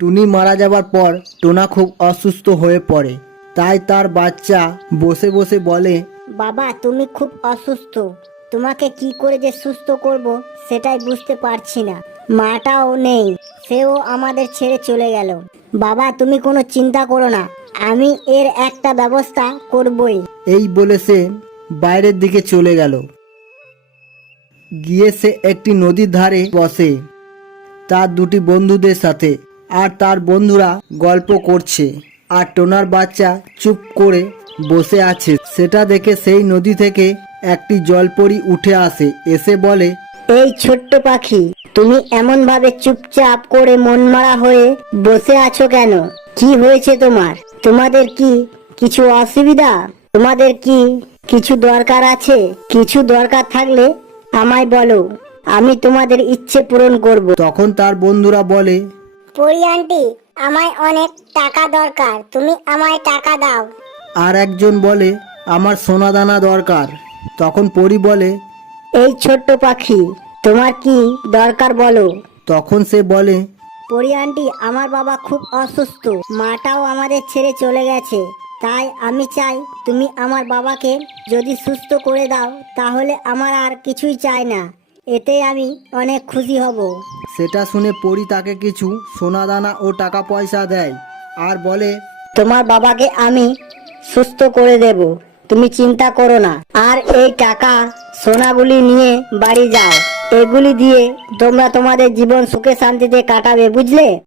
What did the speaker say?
টুনি মারা যাবার পর টোনা খুব অসুস্থ হয়ে পড়ে। তাই তার বাচ্চা বসে বসে বলে, বাবা তুমি খুব অসুস্থ, তোমাকে কি করে যে সুস্থ করব সেটাই বুঝতে পারছি না। মাটাও নেই, সেও আমাদের ছেড়ে চলে গেল। বাবা তুমি কোনো চিন্তা করো না, আমি এর একটা ব্যবস্থা করবই। এই বলে সে বাইরের দিকে চলে গেল। গিয়ে সে একটি নদীর ধারে বসে তার দুটি বন্ধুদের সাথে। আর তার বন্ধুরা গল্প করছে আর টোনার বাচ্চা চুপ করে বসে আছে। সেটা দেখে সেই নদী থেকে একটি জলপরি উঠে আসে, এসে বলে, এই ছোট্ট পাখি, তুমি এমন ভাবে চুপচাপ করে মনমরা হয়ে বসে আছো কেন? কি হয়েছে তোমার? তোমাদের কি কিছু অসুবিধা? তোমাদের কি কিছু দরকার আছে? কিছু দরকার থাকলে আমায় বলো, আমি তোমাদের ইচ্ছে পূরণ করব। তখন তার বন্ধুরা বলে, পরি আন্টি, আমায় অনেক টাকা দরকার, তুমি আমায় টাকা দাও। আর একজন বলে, আমার সোনাদানা দরকার। তখন পরি বলে, এই ছোট্ট পাখি, তোমার কি দরকার বলো। তখন সে বলে, পরি আন্টি, আমার বাবা খুব অসুস্থ, মাটাও আমাদের ছেড়ে চলে গেছে। তাই আমি চাই তুমি আমার বাবাকে যদি সুস্থ করে দাও, তাহলে আমার আর কিছুই চাই না, এতে আমি অনেক খুশি হব। সেটা শুনে পরি তাকে কিছু সোনাদানা ও টাকা পয়সা দেয় আর বলে, তোমার বাবাকে আমি সুস্থ করে দেব, তুমি চিন্তা করো না। আর এই টাকা সোনাগুলি নিয়ে বাড়ি যাও, এগুলি দিয়ে তোমরা তোমাদের জীবন সুখে শান্তিতে কাটাবে, বুঝলে?